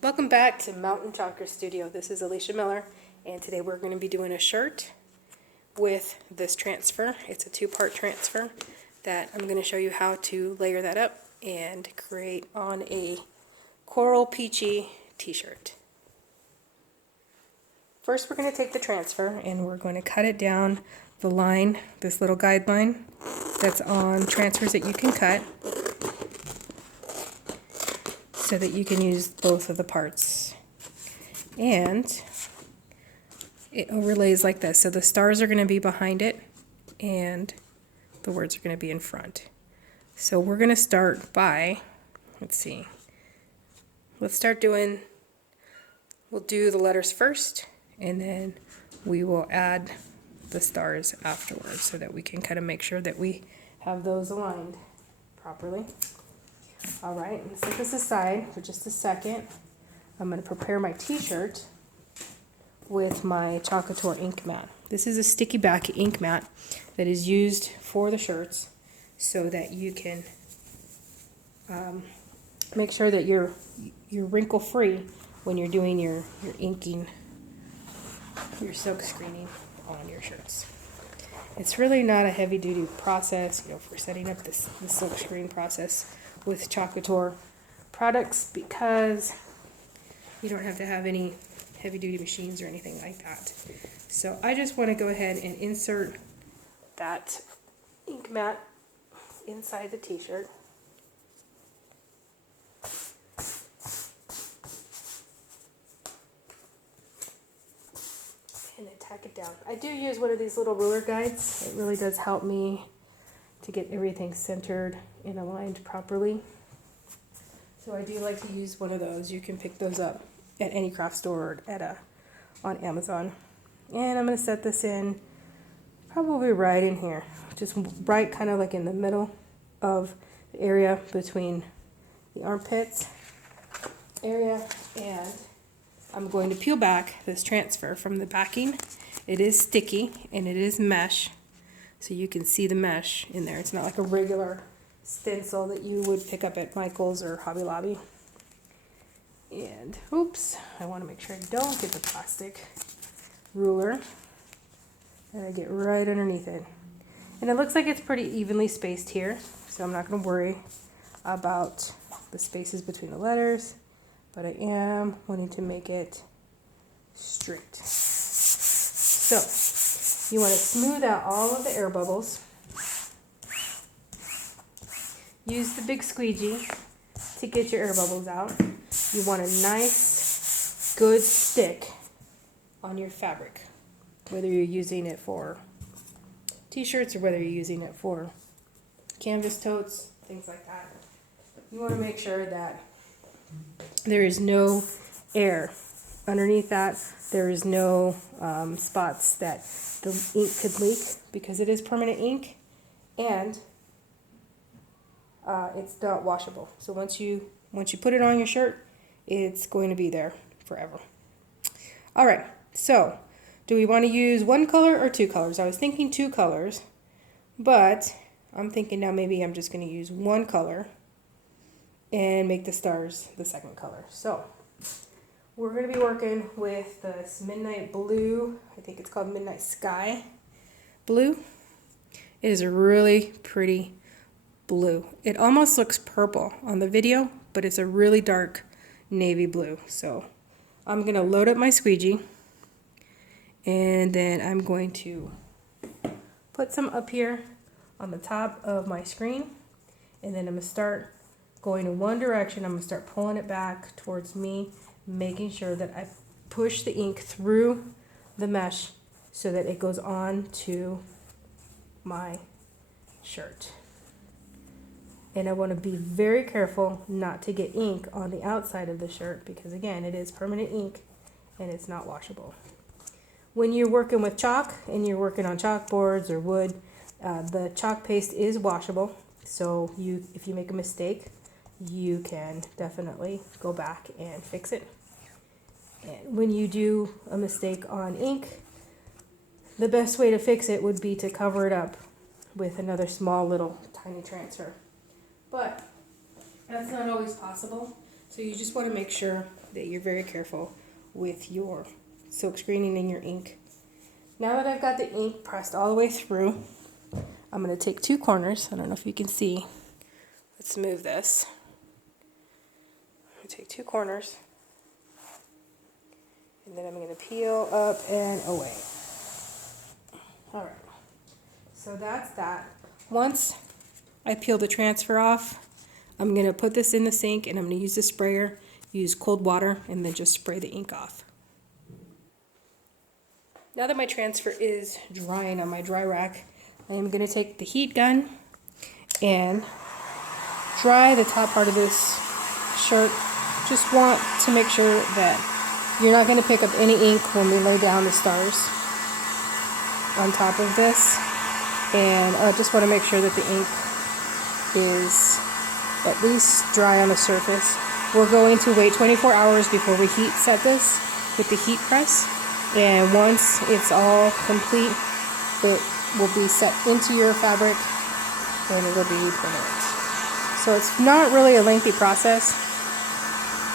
Welcome back to Mountain Chalker Studio. This is Alicia Miller, and today we're going to be doing a shirt with this transfer. It's a two-part transfer that I'm going to show you how to layer that up and create on a coral peachy t-shirt. First, we're going to take the transfer and we're going to cut it down the line, this little guideline that's on transfers that you can cut, so that you can use both of the parts. And it overlays like this. So the stars are going to be behind it and the words are going to be in front. So we're going to start by, let's start doing, we'll do the letters first and then we will add the stars afterwards so that we can kind of make sure that we have those aligned properly. Alright, I'm going to set this aside for just a second. I'm going to prepare my t-shirt with my Couture ink mat. This is a sticky back ink mat that is used for the shirts so that you can make sure that you're wrinkle free when you're doing your inking, your silk screening on your shirts. It's really not a heavy duty process, for setting up this silk screen process with Couture products, because you don't have to have any heavy duty machines or anything like that. So I just want to go ahead and insert that ink mat inside the t-shirt. And then tack it down. I do use one of these little ruler guides. It really does help me to get everything centered and aligned properly. So I do like to use one of those. You can pick those up at any craft store or on Amazon. And I'm going to set this in probably right in here. Just right kind of like in the middle of the area between the armpits area. And I'm going to peel back this transfer from the backing. It is sticky and it is mesh. So you can see the mesh in there. It's not like a regular stencil that you would pick up at Michael's or Hobby Lobby. And oops, I want to make sure I don't get the plastic ruler. And I get right underneath it. And it looks like it's pretty evenly spaced here, so I'm not going to worry about the spaces between the letters, but I am wanting to make it straight. So you want to smooth out all of the air bubbles. Use the big squeegee to get your air bubbles out. You want a nice, good stick on your fabric, whether you're using it for t-shirts or whether you're using it for canvas totes, things like that. You want to make sure that there is no air underneath that. There is no spots that the ink could leak, because it is permanent ink and it's not washable. So once you put it on your shirt, it's going to be there forever. All right, so do we want to use one color or two colors? I was thinking two colors, but I'm thinking now maybe I'm just going to use one color and make the stars the second color. So we're going to be working with this midnight blue. I think it's called Midnight Sky Blue. It is a really pretty blue. It almost looks purple on the video, but it's a really dark navy blue. So I'm going to load up my squeegee, and then I'm going to put some up here on the top of my screen, and then I'm going to start going in one direction. I'm going to start pulling it back towards me, making sure that I push the ink through the mesh so that it goes on to my shirt. And I want to be very careful not to get ink on the outside of the shirt, because again, it is permanent ink and it's not washable. When you're working with chalk and you're working on chalkboards or wood, the chalk paste is washable. So if you make a mistake, you can definitely go back and fix it. And when you do a mistake on ink, the best way to fix it would be to cover it up with another small little tiny transfer. But that's not always possible. So you just want to make sure that you're very careful with your silk screening and your ink. Now that I've got the ink pressed all the way through, I'm going to take 2 corners. I don't know if you can see. Let's move this. I'm going to take 2 corners, and then I'm going to peel up and away. Alright, so that's that. Once I peel the transfer off, I'm going to put this in the sink, and I'm going to use the sprayer, use cold water, and then just spray the ink off. Now that my transfer is drying on my dry rack, I am going to take the heat gun and dry the top part of this shirt. Just want to make sure that you're not going to pick up any ink when we lay down the stars on top of this. And I just want to make sure that the ink is at least dry on the surface. We're going to wait 24 hours before we heat set this with the heat press. And once it's all complete, it will be set into your fabric and it'll be permanent. So it's not really a lengthy process.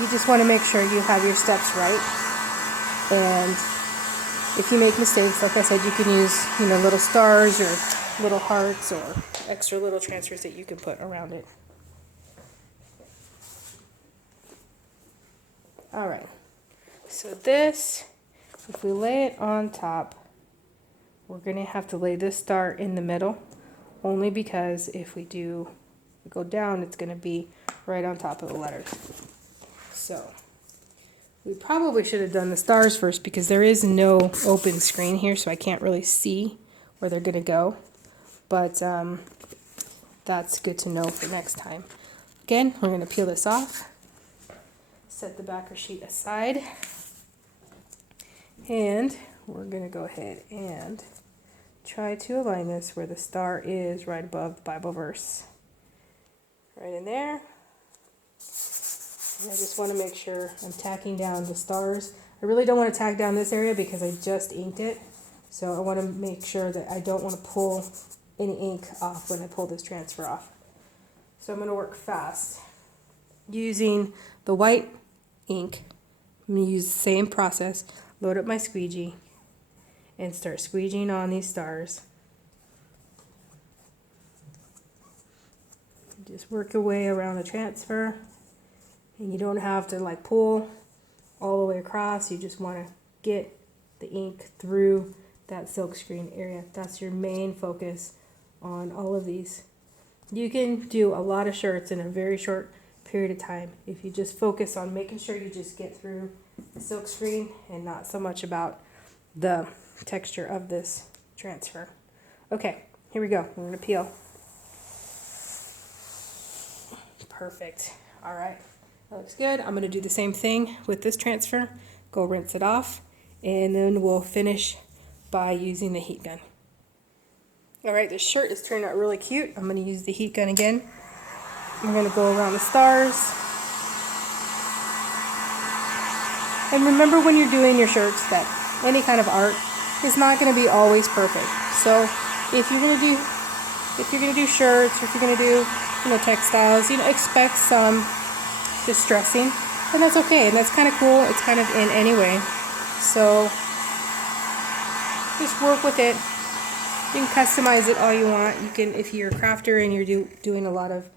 You just want to make sure you have your steps right. And if you make mistakes, like I said, you can use, little stars or little hearts or extra little transfers that you can put around it. All right. So this, if we lay it on top, we're going to have to lay this star in the middle, only because if we go down, it's going to be right on top of the letters. So we probably should have done the stars first, because there is no open screen here, so I can't really see where they're going to go. But that's good to know for next time. Again, we're going to peel this off, set the backer sheet aside, and we're going to go ahead and try to align this where the star is right above the Bible verse. Right in there. And I just want to make sure I'm tacking down the stars. I really don't want to tack down this area because I just inked it. So I want to make sure that I don't want to pull any ink off when I pull this transfer off. So I'm going to work fast. Using the white ink, I'm going to use the same process. Load up my squeegee and start squeegeeing on these stars. Just work your way around the transfer, and you don't have to pull all the way across. You just want to get the ink through that silk screen area. That's your main focus on all of these. You can do a lot of shirts in a very short period of time if you just focus on making sure you just get through the silk screen and not so much about the texture of this transfer. Okay, here we go. We're going to peel. Perfect. All right, that looks good. I'm going to do the same thing with this transfer. Go rinse it off, and then we'll finish by using the heat gun. All right, this shirt is turning out really cute. I'm going to use the heat gun again. I'm going to go around the stars. And remember, when you're doing your shirts, that any kind of art is not going to be always perfect. So if you're going to do shirts, or if you're going to do textiles, expect some distressing, and that's okay, and that's kind of cool. It's kind of in anyway, so just work with it. You can customize it all you want. You can, if you're a crafter and you're doing a lot of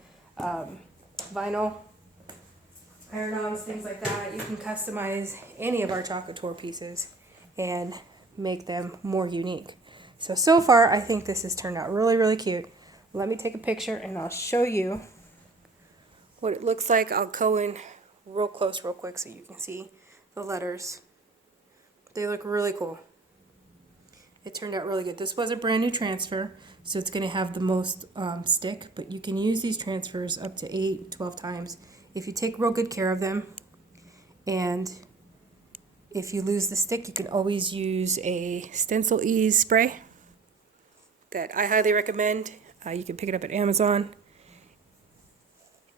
vinyl iron-ons, things like that, you can customize any of our Couture pieces and make them more unique. So far, I think this has turned out really, really cute. Let me take a picture and I'll show you what it looks like. I'll go in real close real quick so you can see the letters. They look really cool. It turned out really good. This was a brand new transfer, so it's going to have the most stick, but you can use these transfers up to 8-12 times if you take real good care of them. And if you lose the stick, you can always use a Stencil Ease spray that I highly recommend. You can pick it up at Amazon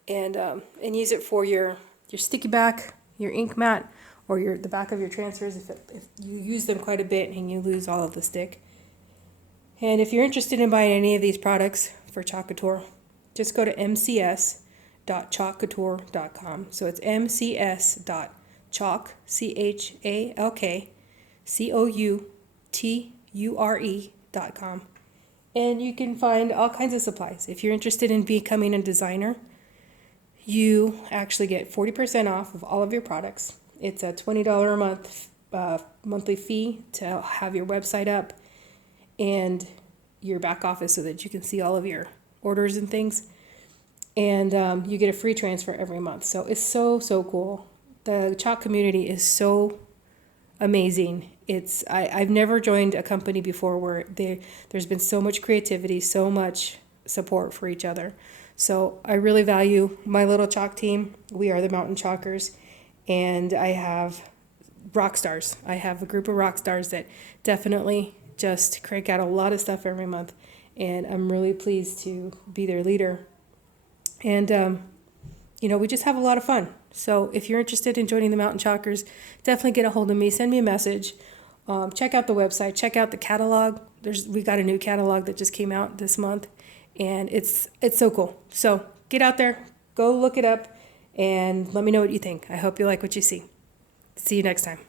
and use it for your sticky back, your ink mat, or the back of your transfers if you use them quite a bit and you lose all of the stick. And if you're interested in buying any of these products for Couture, just go to mcs.com mcs.chalkcouture.com. So it's mcs.chalk, chalkcouture.com. And you can find all kinds of supplies. If you're interested in becoming a designer, you actually get 40% off of all of your products. It's a $20 a month monthly fee to have your website up and your back office so that you can see all of your orders and things. And you get a free transfer every month. So it's so cool. The chalk community is so amazing. I've never joined a company before where there's been so much creativity, so much support for each other. So I really value my little chalk team. We are the Mountain Chalkers, and I have rock stars. I have a group of rock stars that definitely just crank out a lot of stuff every month, and I'm really pleased to be their leader. And we just have a lot of fun. So if you're interested in joining the Mountain Chalkers, definitely get a hold of me. Send me a message. Check out the website. Check out the catalog. We got a new catalog that just came out this month, and it's so cool. So get out there, go look it up, and let me know what you think. I hope you like what you see. See you next time.